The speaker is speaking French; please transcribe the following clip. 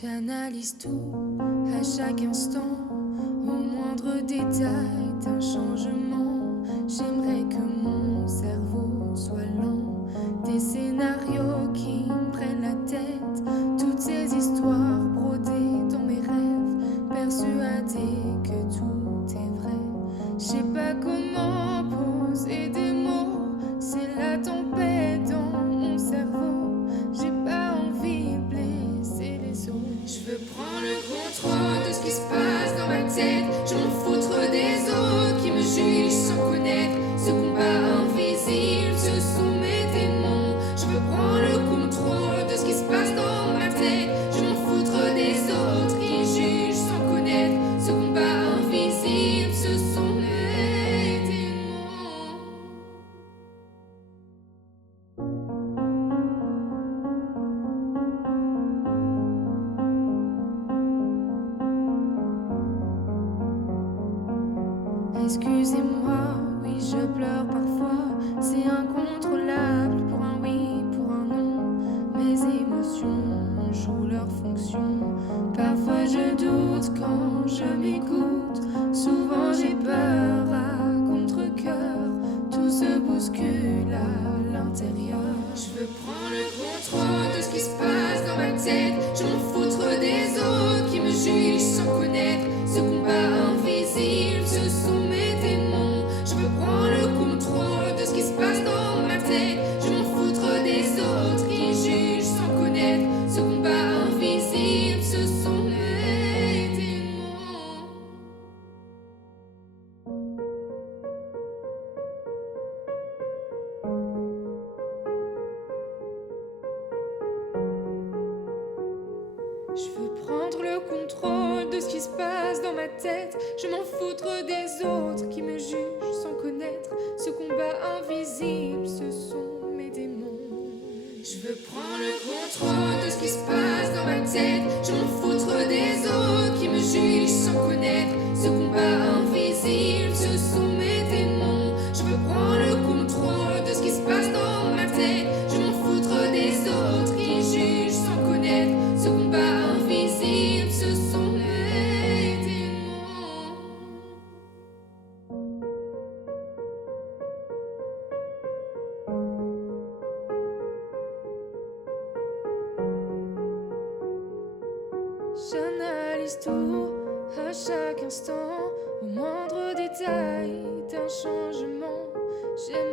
J'analyse tout à chaque instant, au moindre détail d'un changement. J'aimerais que mon cerveau soit lent, des scénarios qui me prennent la tête, toutes ces histoires brodées dans mes rêves, persuadée que tout est vrai. Je sais pas comment poser des mots, c'est la tempête dans mon cerveau. J'ai pas envie de blesser les autres. Je veux prendre le contrôle de ce qui se passe dans ma tête. Je m'en foutre des autres qui me jugent sans connaître. Ce combat invisible, ce sont mes démons. Je veux prendre le contrôle de ce qui se passe dans ma tête. Je m'en foutre des autres qui jugent sans connaître. Ce combat invisible, ce sont mes démons. Excusez-moi, oui je pleure parfois, c'est incontrôlable pour un oui, pour un non. Mes émotions jouent leur fonction, parfois je doute quand je m'écoute. Souvent j'ai peur à contre-cœur, tout se bouscule à l'intérieur. Je veux prendre le contrôle de ce qui se passe dans ma tête. Je m'en foutre des autres qui me jugent sans connaître. Ce combat invisible, ce sont mes démons. Je veux prendre le contrôle de ce qui se passe dans ma tête. Je m'en foutre des autres qui jugent sans connaître. Ce combat invisible, ce sont mes démons. Je veux prendre le contrôle de ce qui se passe dans ma tête. Je m'en foutre des autres qui me jugent sans connaître. Ce combat invisible, ce sont mes démons. Je veux prendre le contrôle de ce qui se passe dans ma tête. Je m'en foutre des autres qui me jugent sans connaître. Ce combat invisible, ce sont mes démons. Je veux prendre le contrôle de ce qui se passe dans ma tête. Je m'en foutre des autres qui jugent sans connaître. Ce combat invisible, ce sont mes démons. J'analyse tout à chaque instant, au moindre détail d'un changement. J'aimerais